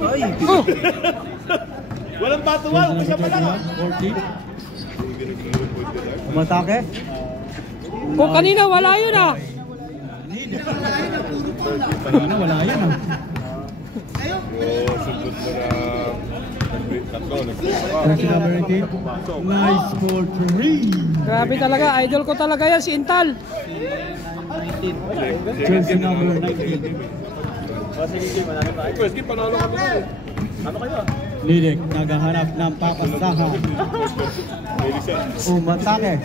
Ay! Oh! Walang patuwa, umpisa pa lang. 14. Umatake. Kung kanina wala yun ah. Kanina wala yun ah. Sunod mo na tatlo. Jersey number 18. Nice for 3. Grabe talaga, idol ko talaga yan si Intal. Jersey number 19. Pwede panalo kami. Ano kayo? Lidek naghahanap ng papasahan. Umatake.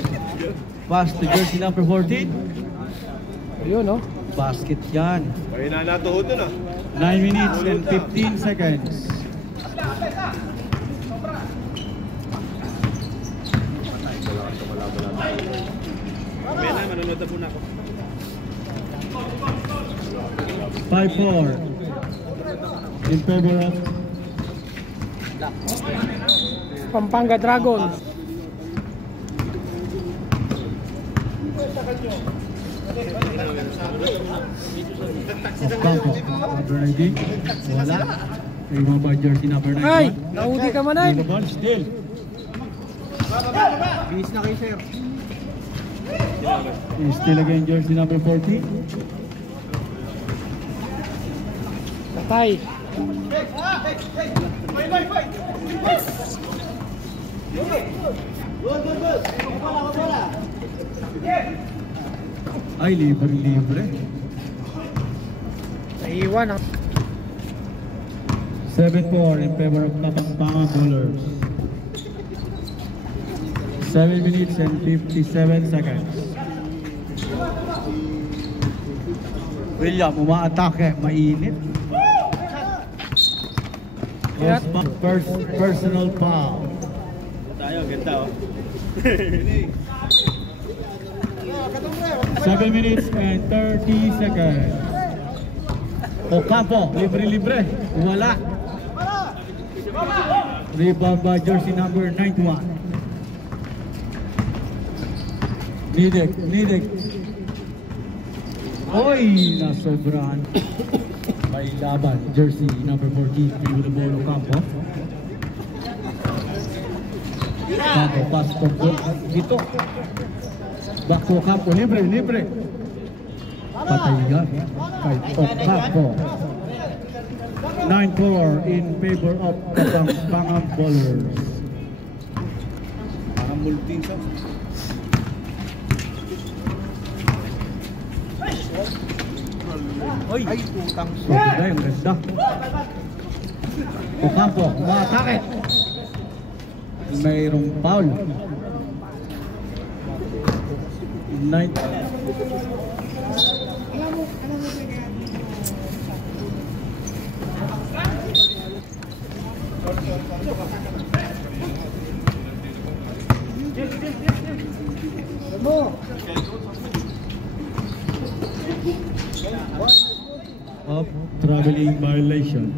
Pass to jersey number 14. Ayun oh. Basket yan. May nanatuhod dun ah. 9 minutes and 15 seconds. Mamaya na, manonood na po na ako. 5-4 in favor of Pampanga Dragons. Ocampo, number 19. Wala. Iwan by jersey number 9. Ay! Naudi ka man ay! Still. Bis na kayo, sir. Still again jersey number 14. Patay. Ay, libre. Naiwan ah. 7-4 in favor of Kapampangan Bowlers. 7 minutes and 57 seconds. William, umaatake, mainit. First personal foul. Tayo, ganda oh. 7 minutes and 30 seconds. Ocampo, libre. Wala. Rebound by jersey number 91. Nidek. Oy, nasobrahan. May laban, jersey number 14, with the ball Ocampo. Ocampo, pass to dito. Back to Ocampo, libre. Patay yan kay Ocampo. 9-4 in favor of Kapampangan Bowlers. Parang multing sa. Ay, utang. Sobra yung ganda. Ocampo, umatake. Mayroong foul. 9. Of traveling violation.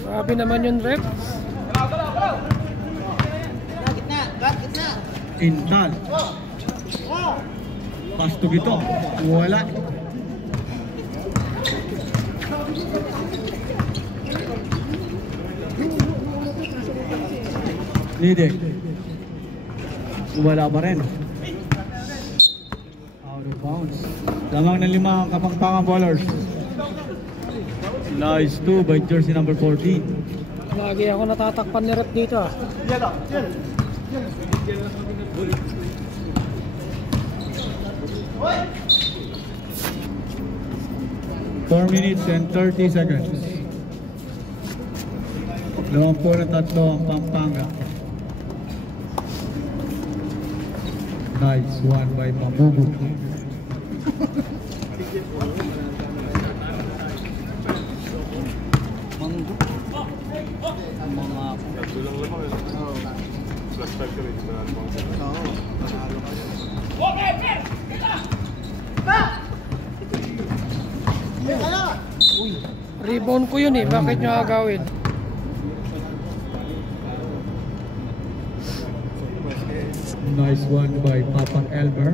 Grabe naman yun, rep. Intal. Pasto gito. Wala. Nidek. Wala pa rin. Out of bounds. Lamang ng 5 ang Kapampangan Bowlers. Nice 2 by jersey number 14. Lagi ako natatakpan ni rep dito ah. 4 minutes and 30 seconds. 23 ang Pampanga. Nice one by Mabubu. Plus 5 kami, di ba natin mga Rebound ko yun eh, bakit nyo agawin? Nice one by Papang Elber.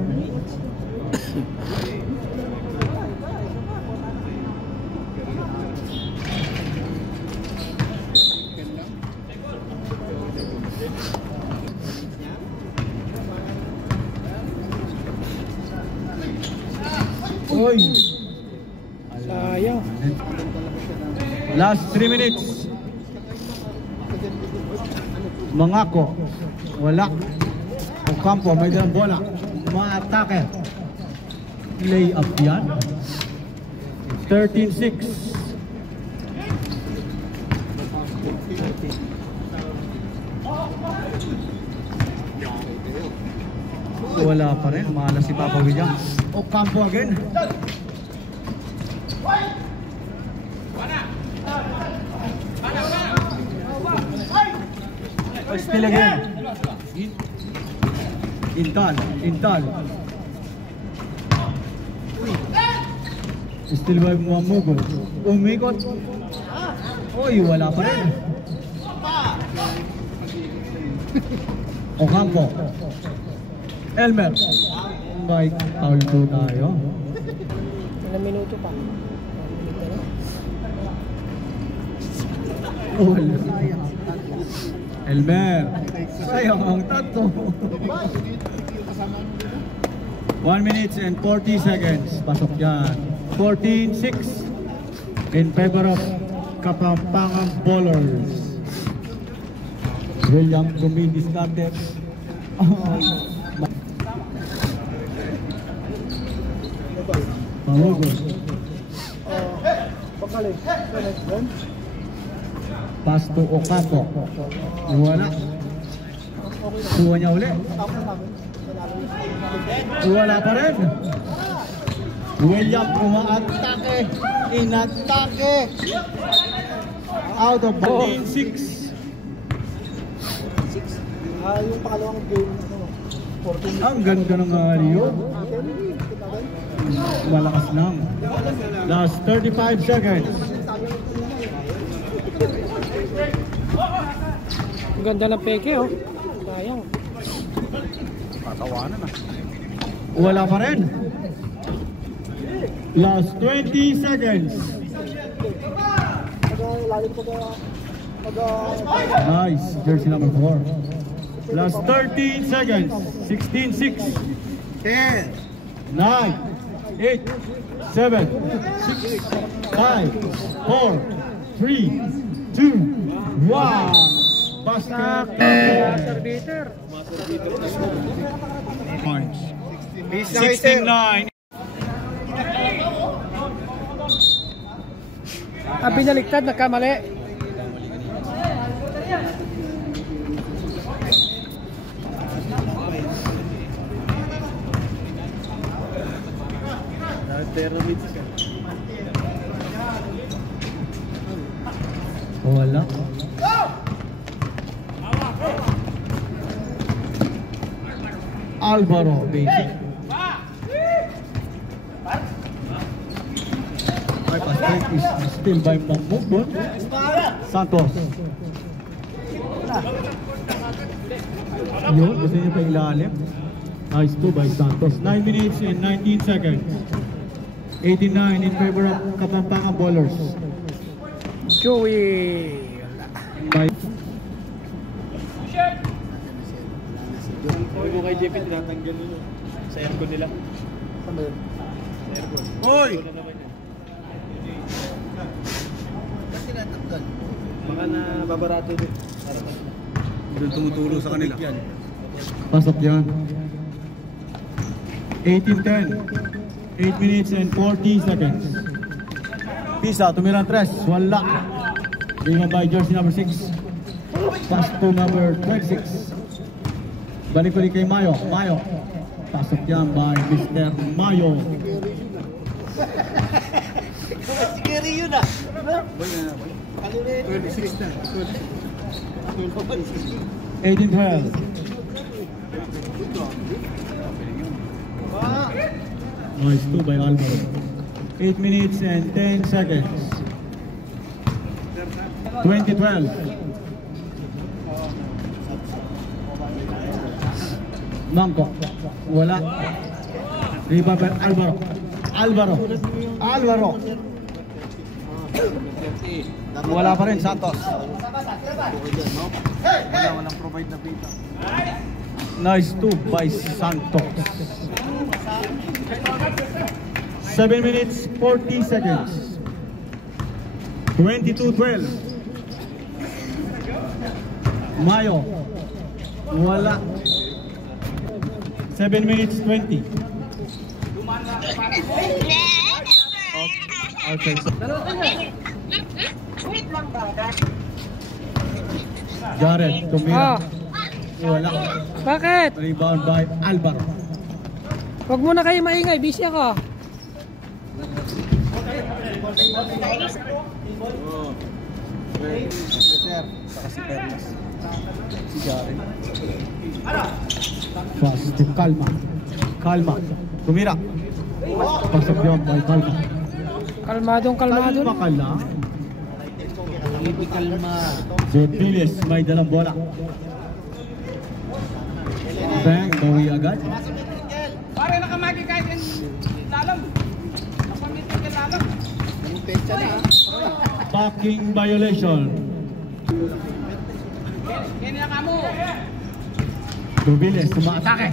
Uy! Sayang. Last 3 minutes. Mangako. Wala. Ocampo, may dalang bola. Mga atake. Lay up yan. 13-6. Wala pa rin. Mahala si Papa William. Ocampo again. Still again. Intal. Still by Mamugol. Umikot. Uy, wala pa rin. Ocampo. Elmer. May foul po tayo. Ilang minuto pa. Wala. Elmer. Sayang ang tatlo. 1 minute and 40 seconds. Pasok yan. 14-6 in favor of Kapampangan Bowlers. William Gumi discarded. Pangugos. Pass to Ocampo. Wala. Kuha niya uli. Wala pa rin. William umaatake. Inatake. Out of 14-6. Yung pangalawang game, 14. Ang ganda ng aliyo. Malakas lang. Last 35 seconds. Ang ganda ng peke, oh. Sayang. Patawanan na. Wala pa rin. Last 20 seconds. Nice. Jersey number 4. Last 13 seconds. 16-6. 10. 9. 8. 7. 6. 5. 4. 3. 2. 1. Basket. Servitor. Points. 69. Binaliktad, nagkamali. Wala. Alvaro, basic. My pass is still by Mamugol. Santos. Yun, gusto niya pa ilalim. Nice to by Santos. 9 minutes and 19 seconds. 89 in favor of Kapampangan Bowlers. Joey. By Sabi ko kay JP, tinatanggal nyo sa aircon nila. Hoy! Baka na babarato din. Doon tumutulo sa kanila. Pasok yan. 18-10. 8 minutes and 40 seconds. Pisa, tumirang 3. Wala. Bigyan by jersey number 6. Pass to number 26. Balik ulit kay Mayo. Mayo. Pasok yan by Mr. Mayo. Sigari yun ah. 26 na. 18-12. Nice 2 by Alvaro. 8 minutes and 10 seconds. 20-12. Mangko. Wala. Rebound by Alvaro. Alvaro. Wala pa rin, Santos. Walang provide na pita. Nice 2 by Santos. 7 minutes, 40 seconds. 22-12. Mayo. Wala. 7 minutes, 20. Okay, so Jared, tumira. Wala. Bakit? Rebound by Alvaro. Huwag muna kayo maingay, busy ako. Fast to Kalma. Kalma. Tumira. Pasok yun by Kalma. Kalmadong kalmado. Kalma ka lang. Kalma. Zotiles, may dalang bola. Bang, bawi agad. Pare nakamagi kahit yung lalam. Napamitin ka lalam. Anong pecha na? Backing violation. Kaya ka mo. Zotiles, tumaatake.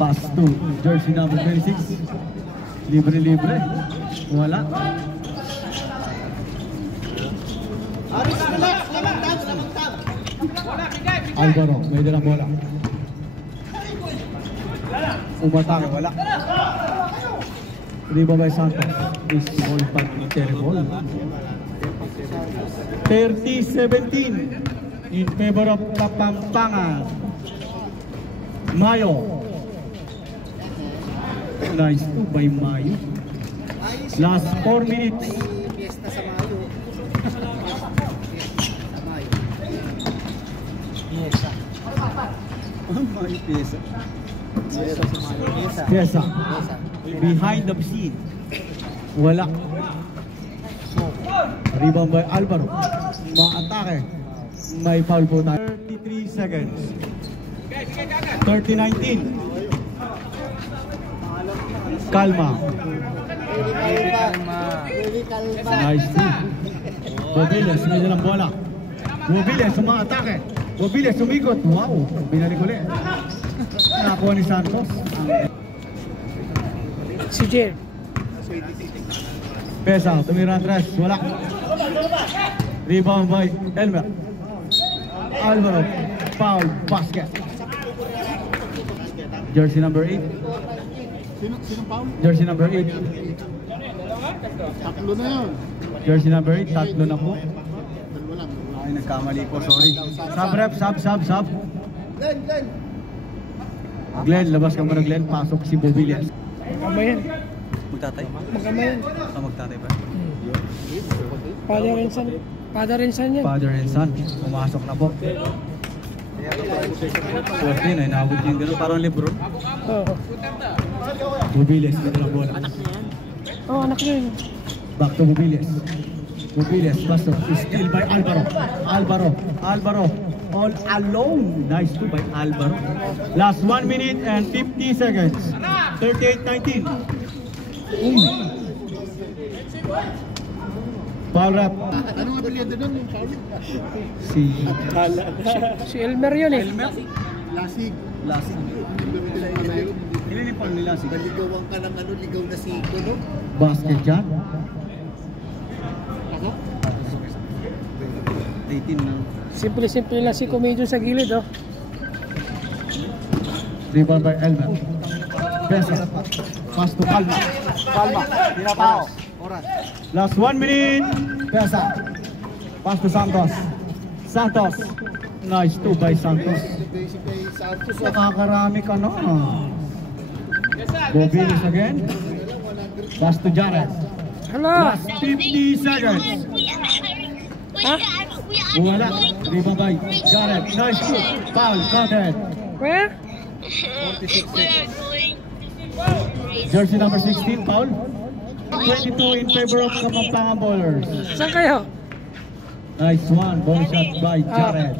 Pass to jersey number 26. Libre-libre. Wala. Aris, relax. Lamang tab. Wala, bigay. Alvaro, may dalang bola. Umatake, wala. Rebound by Santos. Is ball back to terrible. 30-17 in favor of Kapampangan. Mayo. Nice to by Mayo. Last 4 minutes. Fiesta sa Mayo. Fiesta. Mayo Fiesta. Fiesta sa Mayo. Fiesta. Behind the scene. Wala. Rebound by Alvaro. Maatake. May foul po tayo. 33 seconds. 30-19. Kalma. Nice two. Bobiles, may dalang bola. Bobiles, sumaatake. Bobiles, sumikot. Wow, binalik ulit. Nakakuha ni Santos. Si Jer. Pesa, tumira ang tres. Wala. Rebound by Elmer. Alvaro. Foul, basket. Jersey number 8. Sinong Paul? Jersey number 8. Tatlo na yun. Jersey number 8. Tatlo na po. Dalawa lang. Ay, nagkamali po. Sorry. Sub rep, sub. Glenn. Glenn, labas ka muna Glenn. Pasok si Bobiles. Magamayan. Magtatay? Magamayan. Magtatay ba? Father and son yan. Father and son. Pumasok na po. 14 ay naabot yung gano'n. Parang libro. Oo. Bobiles, may dalang bola. Oh, anak niya yun. Back to Bobiles. Bobiles, basta. Steal by Alvaro. Alvaro. All alone. Nice to by Alvaro. Last 1 minute and 50 seconds. 38-19. Foul rep. Anong apelyido nun yung Paul? Si Elmer yun eh. Lasig. Lasig. Nililipang ni Lasig. Naligawan ka ng ligaw na siko, no? Basket dyan. Ako? 18 na. Simple lang si Comedian sa gilid oh. Rebound by Elmer. Pesa. Pass to Kalma. Tinapao. Last 1 minute. Pesa. Pass to Santos. Nice two by Santos. Basic kay Santos. Nakakarami ka na. Bobiles again. Pass to Jared. Hala! Last 50 seconds. Ha? Wala. Rebound by Jared. Nice two. Foul. Counted. Where? Jersey number 16. Foul. 22 in favor of Kapampangan Bowlers. Saan kayo? Nice one. Ball shot by Jared.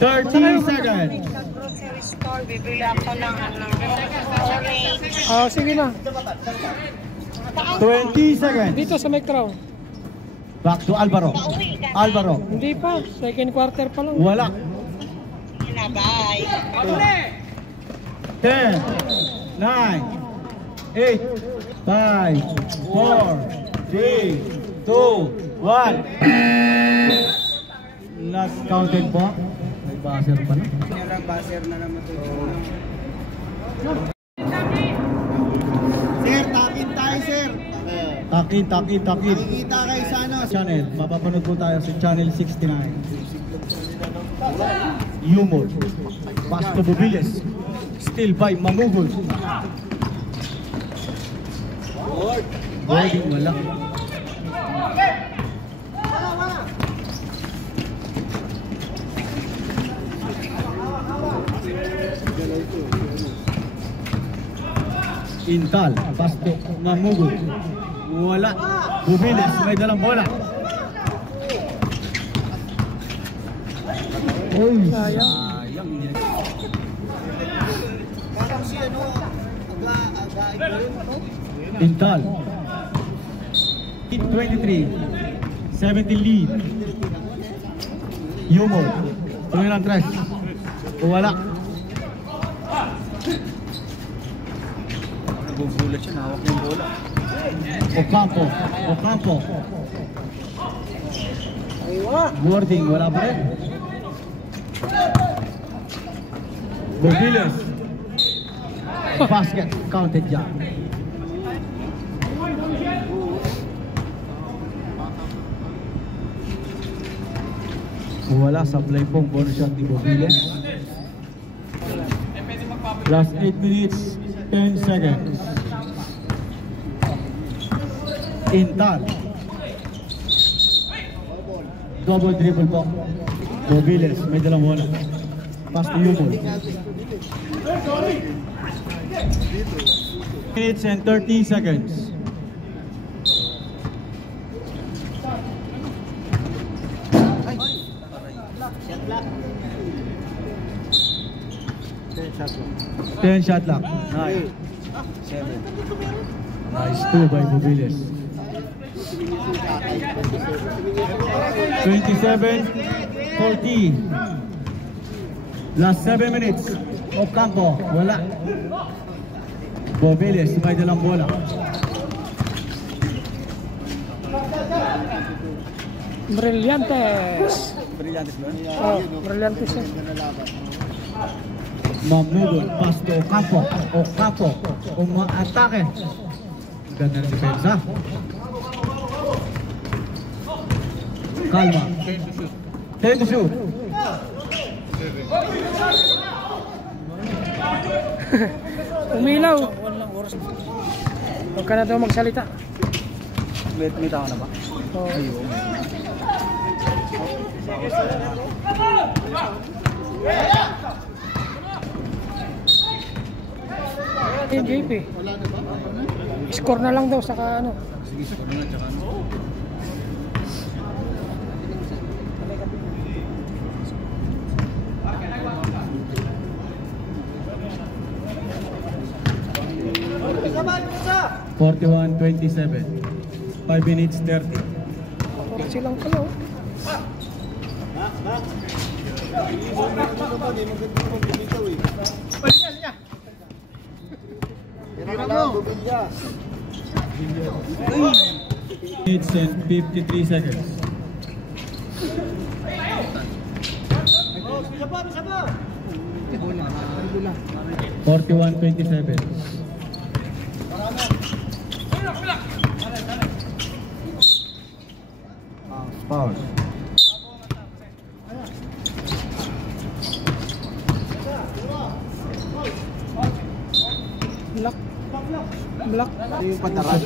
30 seconds. Grocery store, bibili ako ng orange. Oh, sige na. 20 seconds. Dito sa may crown. Back to Alvaro. Hindi pa. Second quarter pa lang. Wala. Bye. 10, 9, 8, 5, 4, 3, 2, 1. Not counted po. May buzzer pa na. Buzzer na naman ito. Sir, takin tayo, sir. Takin. Makikita kayo sa ano. Channel, mapapanood po tayo sa channel 69. Humor, Pasto Bubiles, still by Mamugol. Boarding wala. Intal, Pasto, Mamugol. Wala. Bubiles, may dalang bola. Uy, Sayang. Parang si ano, aga-aga ito. Intal. 23, 70 lead. Humor, tumilang 3. Wala. Nagugulat siya, nahawak yung bola. Ocampo. Boarding, wala pa rin. Bubiles. Basket, counted dyan. Wala, sablay pong bonus shot ni Bubiles. Last 8 minutes, 10 seconds. Intal. Double dribble po. Bubiles, may dalang bola. Pass to Humor. Minutes and 30 seconds. Ten shot lock. Nice. 2 by Bubiles. 27-40. Last 7 minutes. Ocampo, wala. Bubiles, may dalang bola. Brillantes. Brillantes ba? Oh, brillantes eh. Mamugol, pass to Ocampo. Umaatake. Ganda ng depensa. Kalma. 10 to shoot. Umilaw. Huwag ka na daw magsalita. May tao na ba? Oh. Yung JP. Score na lang daw saka ano. Sige, score na tsaka ano. Forty-one, 27. 5 minutes 30. Oras silang pala oh. Minutes and 53 seconds. Forty-one, 27. Foul. Black. Yung pataran.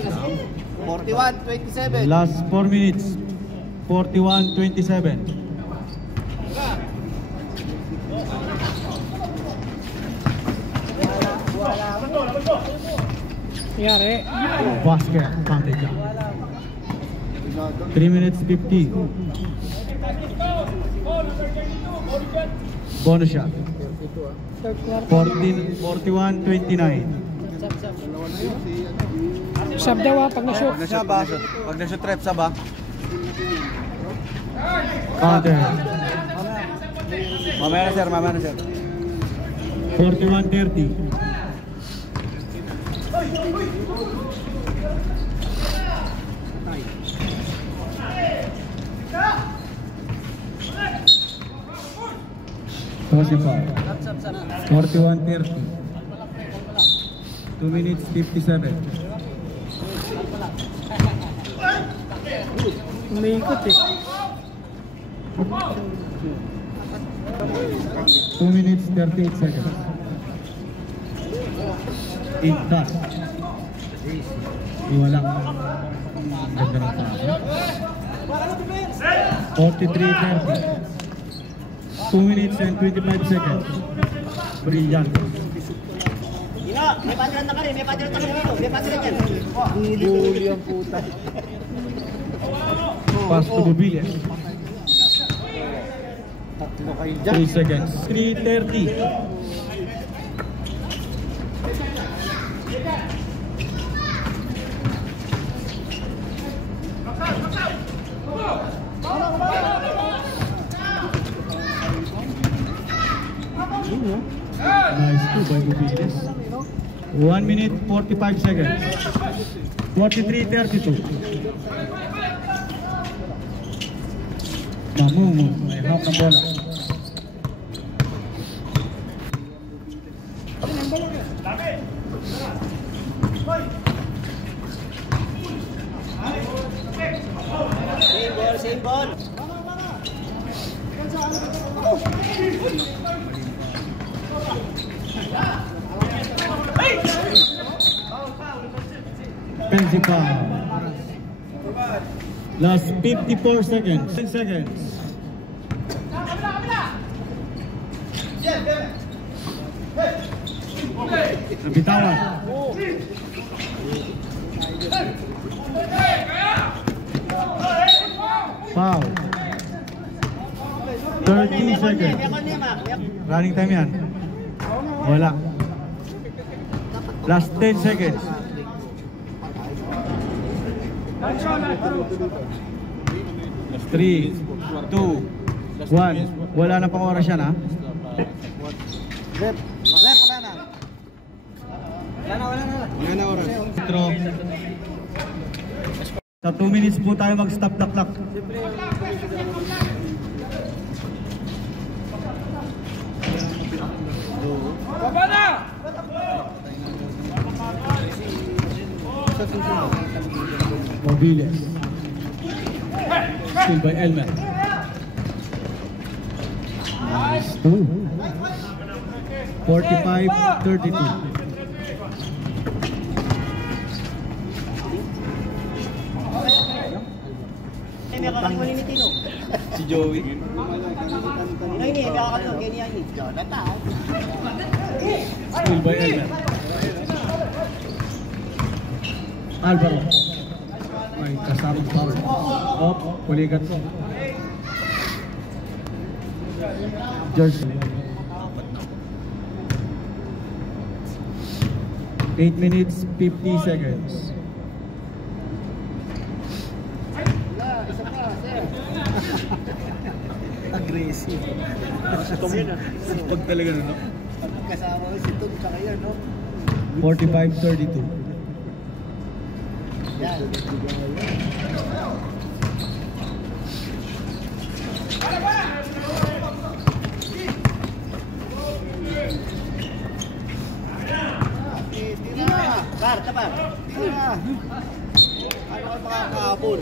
41-27. Last 4 minutes. 41-27. Yari. Basket. Counted down. 3 minutes 50. Bonus shot. Third quarter. 41-29. Sab daw ah, pag na-shoot. Pag na-shoot trap sa ba? Counter. Mamaya na sir, mamaya na sir. 41-30. Tosify. 41-30. 2 minutes 57. Umiikot eh. 2 minutes 38 seconds. In touch. Iwala. Ganda ng pasa. 43-30. 2 minutes and 25 seconds. Brilliant. May patiran na ka rin, may patiran na ka rin. May patiran yan. Huli ang puta. Pass to Bubilya. Tatlo kayo 3 seconds. 3:30. Nice two by Bubilya. 1 minute 45 seconds. 43-32. Mamumu may hawak ng bola. Same ball. 25. Last 54 seconds. 10 seconds. Nabitawan. Foul. 30 seconds. Running time yan. Wala. Last 10 seconds. Last 3, 2, 1. Wala na pang oras yan, ha? Rep, wala na. Wala na oras. Intro. Sa 2 minutes po tayo mag-stop the clock. Baba na! Mobiles. Still by Elmer. Nice two. 45-32. May kakalimunin ni Tino. Si Joey. Ano yun eh, may kakalimunin ni Yanni. Jonathan. Still by Elmer. Alvaro. Ay, kasamang foul. Oh, puligat ko. Jersey. 8 minutes, 50 seconds. Aggressive. Pag talaga no? Kasama ko si Tom tsaka yan, no? 45-32. Yan. Tira! Bar, tabar! Tira! Ano ka makakapon?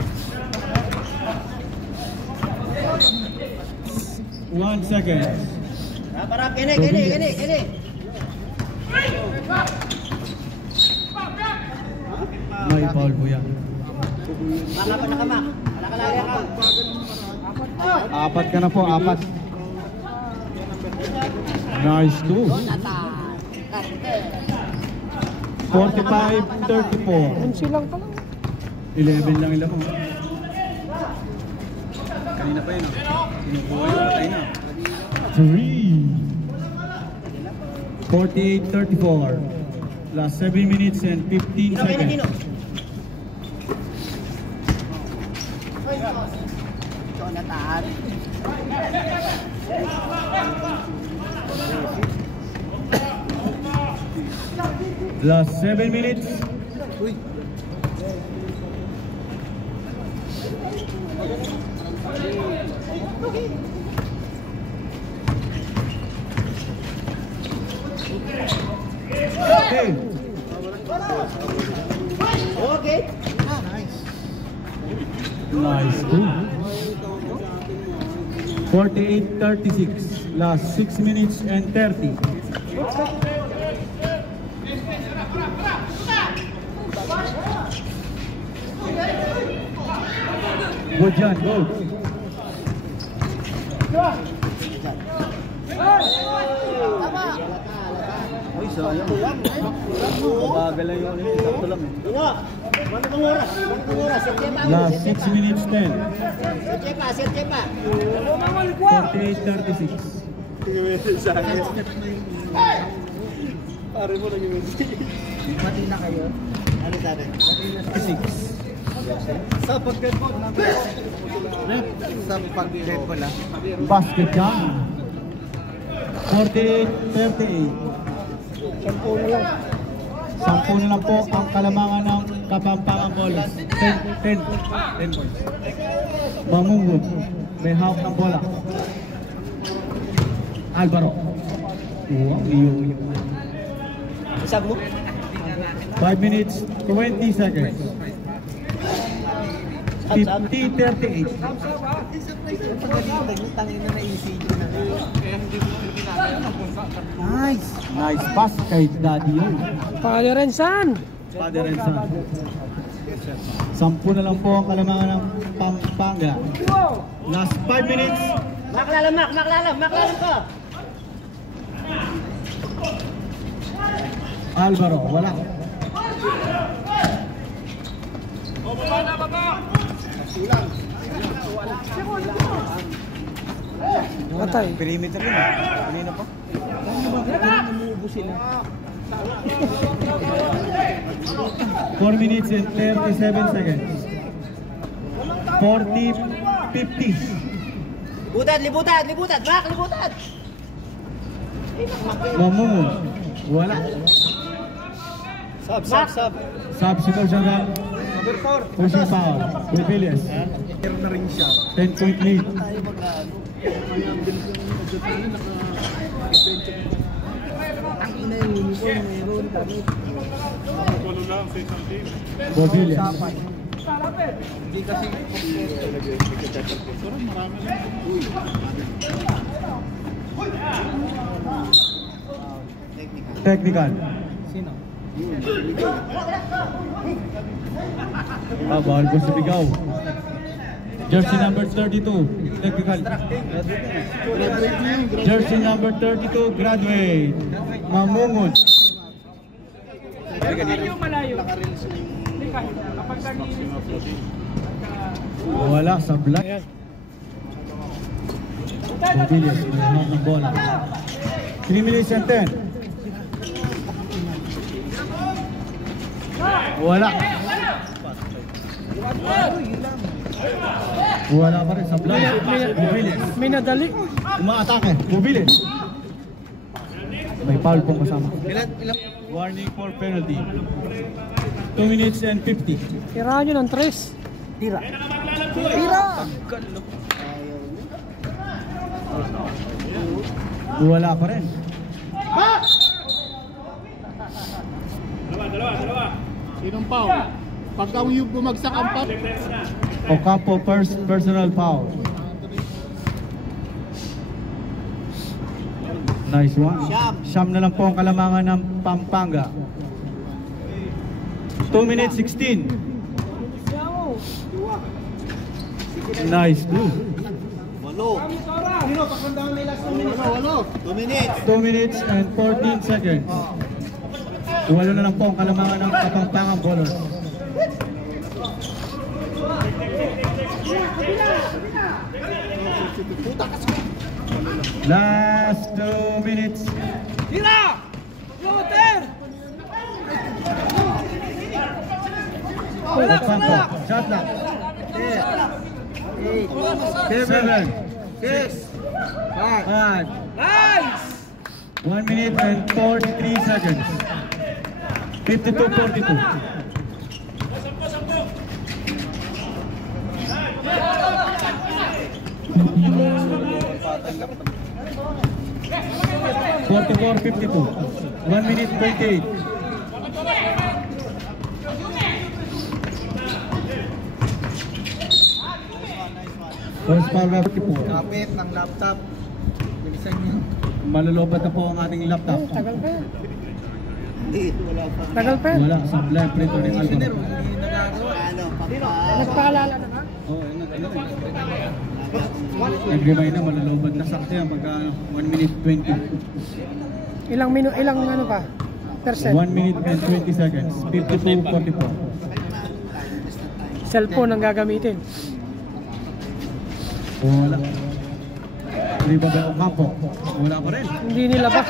1 second. Parang kini! May foul po yan. Baka pa nakamak. Nakalaya ka. Apat ka na po, apat. Nice two. 45-34. 11 lang pala. 11 lang ilang mo. Kanina pa yun, sinubuhay yung patay na. 3. 48-34. Last 7 minutes and 15 seconds. Jonathan. Last 7 minutes. Okay. Okay. Nice. 48-36. Last 6 minutes and 30. Good, John. Go. Uy, sayang. Bagal lang yung sakto lang eh. Ino, manong oras. Set Chepa. Last 6 minutes 10. Set Chepa. 48-36. Pare mo lang yung Mati na kayo. Ano sabi? 36. Sa pag-deadball na ba? Sa pag-deadball lang. Basket jam. 48-38. 10 na lang po ang kalamangan ng Kapampangan Bolas. 10 points. Mamungod. May hawak ng bola. Alvaro. Wow, iyo. Isang mo? 5 minutes, 20 seconds. 50-38. Nice pass kay Daddy Yoy. Father and son. Father and son. 10 na lang po ang kalamangan ng Pampanga. Last 5 minutes. Maklalam ko. Alvaro, wala. Patay. Perimeter yun. Kanina pa. Umuubo sila. 4 minutes and 37 seconds. 40-50. Libutan. Back, libutan. Mamungo. Wala. Sub. Substitute siya ng Number 4. pushing foul. Rebellious. Meron na rin siya. 10-point lead. Tayo mag-ano. Ang ina yung uniform, meron kami. Kulo lang sa isang team. Rebellious. Hindi kasi Marami lang. Technical. sino? Bawal po sa bigaw. Jersey number 32. Technical. Jersey number 32. Graduate. Mamungod. Wala sa black. Rebellious. May hawak ng bola. 3 minutes and 10. Wala. Wala pa rin sa black. Rebellious. May nadali. Umaatake. Rebellious. May foul pong kasama. Ilan? Warning for penalty. 2 minutes and 50. Tirahan nyo ng 3. Tira. Wala pa rin. Dalawa. Sinong foul? Pagka yung bumagsak ang foul, Ocampo personal foul. Nice one. Siyam na lang po ang kalamangan ng Pampanga. 2 minutes 16. Nice blue. Walo. Sino? Pakandahan may last 2 minutes. Walo. 2 minutes. 2 minutes and 14 seconds. Walo na lang po ang kalamangan ng Kapampangan Bowlers. Last 2 minutes. Tira! Shooter! Ocampo, shot clock. 7, 6, 5, Nice! 1 minute and 43 seconds. 52-42. Forty-four, 52. 1 minute 28. First paragraph 44. Kapit ng laptop. Bilisan niyo. Malulubat na po ang ating laptop. Oh, tagal pa yan. Hindi, wala pa. Tagal pa yan. Wala, sa live printer ng Engineer, album. hindi nagagawa. Ano, Nagpaalala na ba? Oo, nag-remind na, malulubat na sakto yan. Pagka 1 minute 20. Ilang ano pa? Percent? 1 minute and 20 seconds. 52-44. Cellphone ang gagamitin. Wala. Hindi ba ba Ocampo? Wala pa rin. Hindi nila ba?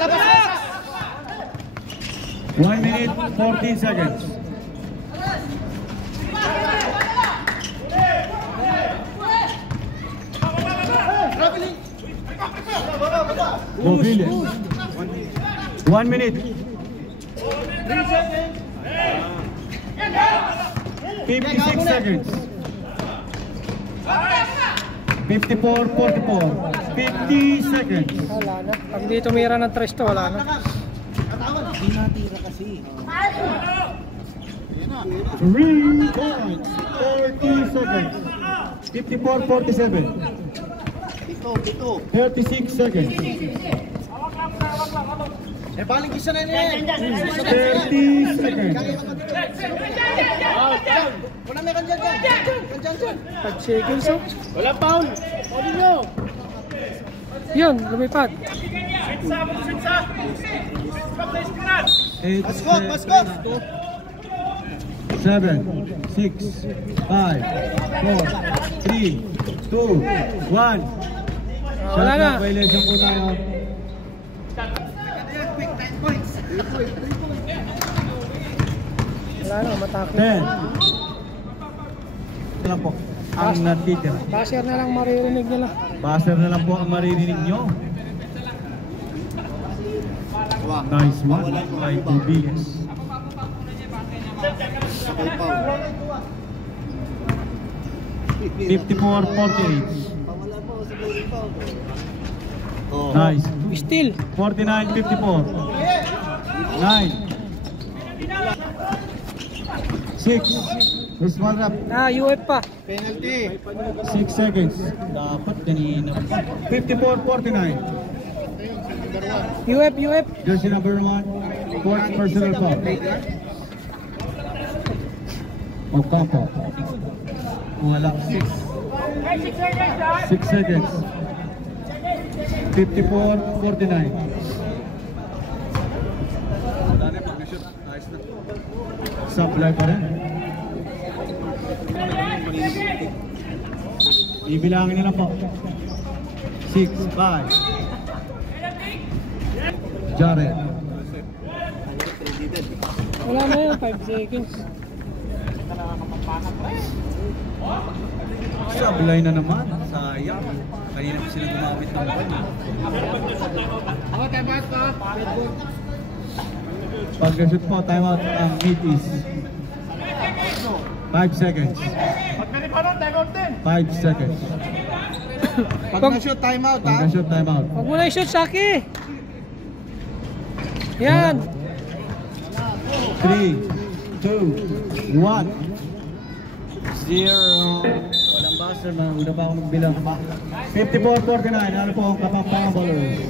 1 minute 14 seconds. Mobiles. 1 minute. 56 seconds. 54-44. 50 seconds. Wala na. Pag di tumira ng 3 to, wala na. Hindi natira kasi. 3 points. 40 seconds. 54-47. Ito. 36 seconds. Eh, baling isa na yan. 30 seconds. Wala may kanjan dyan. Kanjan dyan. 5 seconds, oh. Wala foul. Pwede nyo. Yun, lumipad. 8, Baskot. 7, 6, 5, 4, 3, 2, 1. Wala na. Violation po tayo. Wala na, matakot. 10. Lang po ang natitira. Basher na lang maririnig nila. Buzzer na lang po ang maririnig nyo. Nice one by Tobias. 54-48. Nice. Still. 49-54. 9. 6. This one up. UF pa. Penalty. 6 seconds. Dapat kanina. 54-49. UF. Jersey number 1. Fourth personal foul. Ocampo. Wala. 6 seconds. 54-49. Supply pa rin. Ibilangin nila po. 6, 5. Jared. Wala na yun, 5 seconds. Supply na naman. Sayang. Kanina pa sila gumamit ng ball. Pag-shoot po, timeout ang meet is 5 seconds. 5 seconds. Pag na-shoot, time out, ha? Pag-shoot, timeout. Huwag mo na i-shoot, Saki. Yan. 3, 2, 1. 0. Walang buzzer, una pa ako magbilang. 54-49. Ano po ang kapampangan ballers?